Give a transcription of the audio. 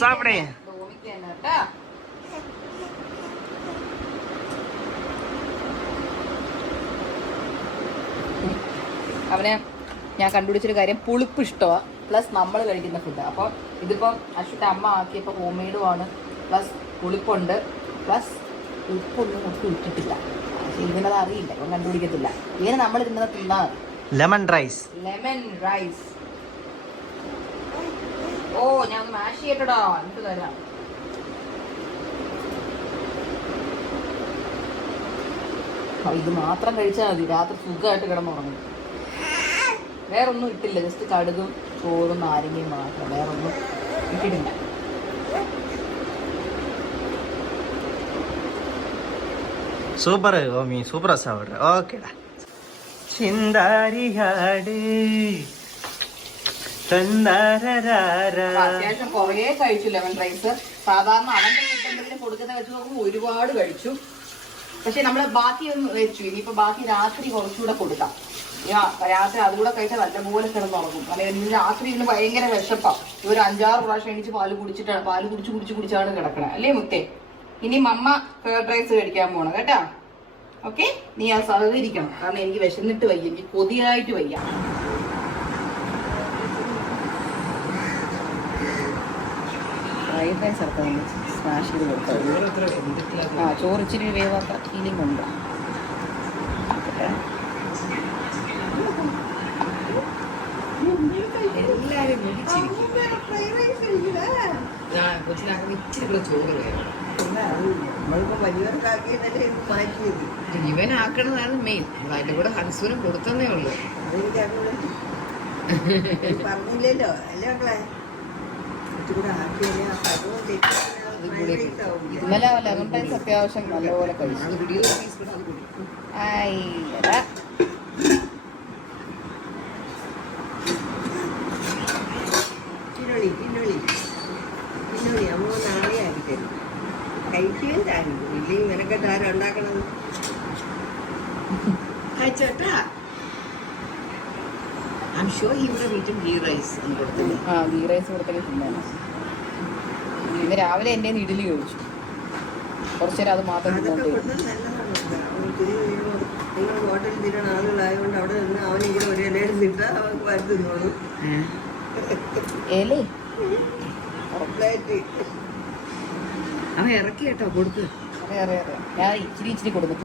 സാപ്പിടേ അവന് ഞാൻ കണ്ടുപിടിച്ചൊരു കാര്യം, പുളിപ്പ് ഇഷ്ടമാണ്, പ്ലസ് നമ്മൾ കഴിക്കുന്ന ഫുഡ്. അപ്പോൾ ഇതിപ്പം അശ്വത്തെ അമ്മ ആക്കിയപ്പോൾ ഹോം മെയ്ഡുമാണ്, പ്ലസ് പുളിപ്പുണ്ട്, പ്ലസ് ഉപ്പൊന്നും ഒട്ടും ഇട്ടിട്ടില്ല. പക്ഷെ ഇവനത് അറിയില്ല, ഇവൻ കണ്ടുപിടിക്കത്തില്ല. ഇങ്ങനെ നമ്മൾ തിന്നത് തിന്നാ മതി. Lemon rice. ഓ ഞാൻ ഒന്ന് മാഷ് ചെയ്യട്ടടാ, എന്നിട്ട് തരാം. ഇത് മാത്രം കഴിച്ചാൽ മതി, രാത്രി സുഖമായിട്ട് കിടന്നുറങ്ങും. വേറൊന്നും ഇട്ടില്ല, ജസ്റ്റ് കടുകും ചോറും നാരങ്ങയും മാത്രം, വേറൊന്നും ഇട്ടിട്ടില്ല. സൂപ്പർ ഓമി, സൂപ്പർ സാവട്ടെ. ഓക്കേടാ. ചിന്താരിയാട് അത്യാവശ്യം കുറേ കഴിച്ചു ലെമൺ റൈസ്. സാധാരണ അവന്റെ വീട്ടിലെന്തെങ്കിലും കൊടുക്കുന്ന വെച്ച് നോക്കുമ്പോൾ ഒരുപാട് കഴിച്ചു. പക്ഷെ നമ്മൾ ബാക്കി ഒന്ന് വെച്ചു, ഇനിയിപ്പോ ബാക്കി രാത്രി കുറച്ചുകൂടെ കൊടുക്കാം. രാത്രി അതുകൂടെ കഴിച്ചാൽ നല്ലപോലെ കിടന്നുറങ്ങും. കാരണം രാത്രി ഇന്ന് ഭയങ്കര വിശപ്പാ. ഒരു 5-6 പ്രാവശ്യം എണീച്ച് പാല് കുടിച്ചാണ് കിടക്കണേ, അല്ലേ മുത്തേ? ഇനി മമ്മ ഫ്രൈഡ് റൈസ് കഴിക്കാൻ പോണം കേട്ടാ. ഓക്കെ, നീ അത് സഹകരിക്കണം, കാരണം എനിക്ക് വിശന്നിട്ട് വയ്യ, എനിക്ക് കൊതിയായിട്ട് വയ്യ. ഫ്രൈഡ് റൈസ് ഇറക്കാൻ സ്മാഷ് ചെയ്ത് കൊടുക്കാം. ചോറ് ഇച്ചിരി വേവാത്ത ഫീലിംഗ് ഉണ്ട്. എല്ലാരും കൊച്ചിനാക്കുമ്പോ ഇച്ചിരി കൂടെ ചോറ് വേണം. ഇവനാക്കണതാണ് മെയിൻ. അതിന്റെ കൂടെ ഹൻസൂരം കൊടുത്തന്നേ ഉള്ളു. പറഞ്ഞില്ലല്ലോ അല്ലേ മക്കളെ? ഇന്നലെ ലെമൺ റൈസ് അത്യാവശ്യം നല്ലപോലെ കഴിച്ചു. അമ്മ നാളെ ആക്കിത്തരും. കഴിക്കുകയും ഇല്ലെങ്കിൽ നിനക്കെട്ട് ആരും ഉണ്ടാക്കണത് കഴിച്ചോട്ടാ. I'm sure he would have eaten ghee rice. Ghee rice കൊടുത്തെങ്കിൽ തിന്നാണ്. ഇന്ന് രാവിലെ എൻ്റെ ഇഡലി കഴിച്ചു, കുറച്ചേരം അത് മാത്രം തിന്നോണ്ട്. നിങ്ങൾ ഹോട്ടലിൽ തിന്നണ ആളുകളായതുകൊണ്ട് അവിടെ നിന്ന് അവനും കൂടെ ഒരു ഇലയിൽ തിട്ടാ അവർക്ക് വരുത്തുന്നോളൂ. ഏലേ അവൻ ഇറക്കി കേട്ടോ കൊടുക്ക്. അറിയാം, ഞാൻ ഇച്ചിരി കൊടുത്തു.